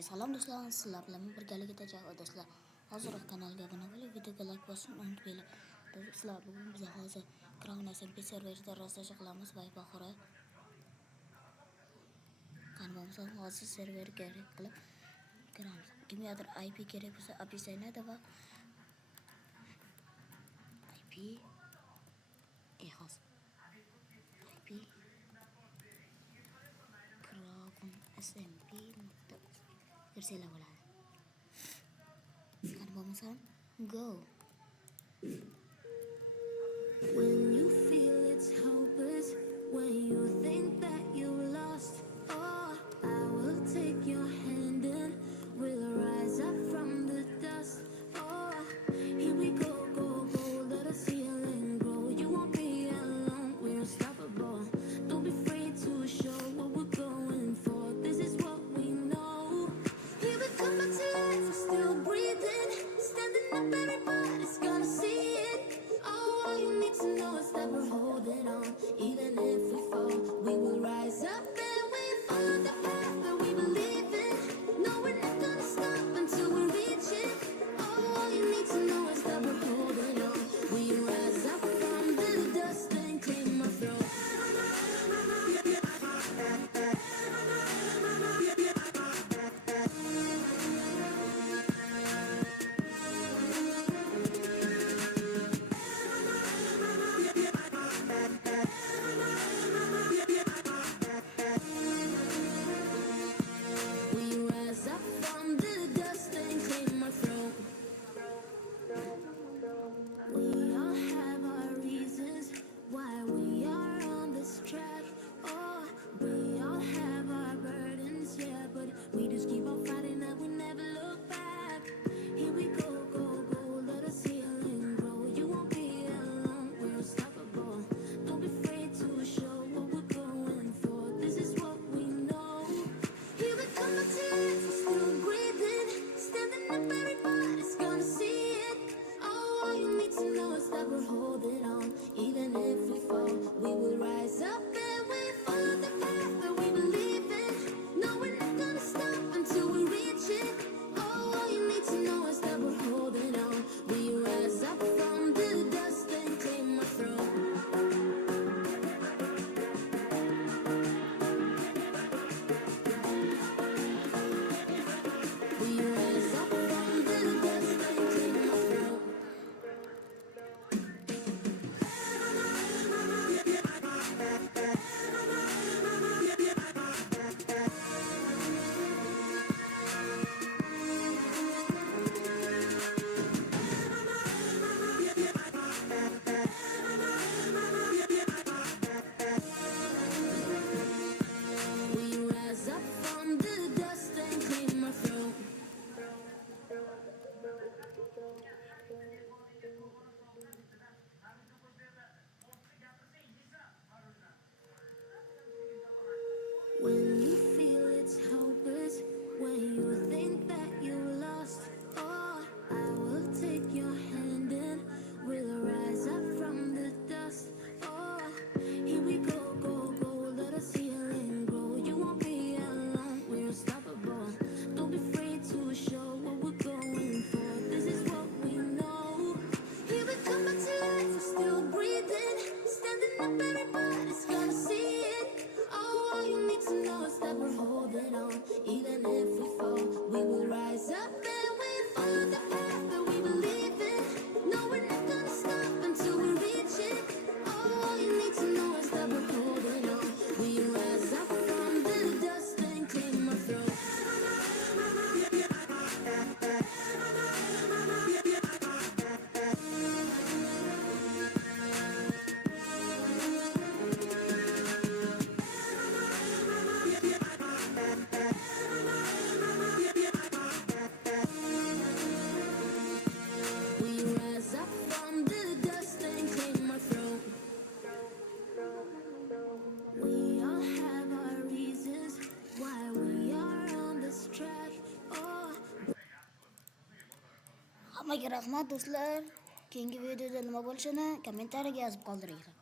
Barchaga salom do'stlar, sizlar bilan birgalikda Javob do'stlar. Hozirroq kanalga obuna bo'lib, videoga like bosishni unutmanglar. Do'stlar, bugun biz hozir Crown SMP serverida rostlasha qilamiz va bahora qanday hozir server kerak qilib kiramiz. Kimgadir IP kerak bo'lsa opisiyaniyada va IP hozir IP Crown SMP kirsanglar bo'ladi. Qani bo'lmasa go. When you feel it's hopeless, when you think that you lost, oh, I will take your hand and we'll rise up from the dust. Oh, here we go, go, go, let us heal and grow. You won't be alone, we're unstoppable. Don't be afraid to show what we're going for. This is what we know. Here we come back to life, we're still breathing, standing up, everybody's gonna see it. All you need to know is that we're holding on. Even if we fall, we will rise up and we follow the path that we believe in. No, we're not gonna stop until we reach it. All you need to know is that we're holding on. We rise up from the dust and claim our throne. We rise up from the dust and claim our throne. We all have our reasons why we are on this track. Oh, we all have our burdens, yeah, but we just keep on fighting and we never look back. Here we go, go, go, let us heal and grow. You won't be alone, we're unstoppable. Don't be afraid to show what we're going for. This is what we know. Here we come back to life, we're still breathing, standing up, everybody's gonna see it. All you need to know is that we're holding on. Even if we fall, we will rise up and we follow the path that we believe in. No, we're not gonna stop until we reach it. All you need to know is that we're holding on. We rise up from the dust and claim our throne. We rise up from the dust and claim our throne. We rise up from the dust and claim our throne. When you feel it's hopeless, when you think that you lost, oh, I will take your hand and we'll rise up from the dust. Oh, here we go, go, go, let us heal and grow. You won't be alone, we're unstoppable. Don't be afraid to show what we're going for. This is what we know. Here we come back to life, we're still breathing, standing up, everybody's gonna see it. All you need to know is that we're holding on. Even if we fall, we will rise up and we follow the path that we believe in. No, we're not gonna stop until we reach it. All you need to know is that we're holding on. We rise up from the dust and claim our throne. We rise up from the dust and claim our throne. We all have our reasons why we are on this track. Oh, Hammaga rahmat do'stlar. Keyingi videoda nima bo'lishini kommentariyaga yozib qoldiringlar.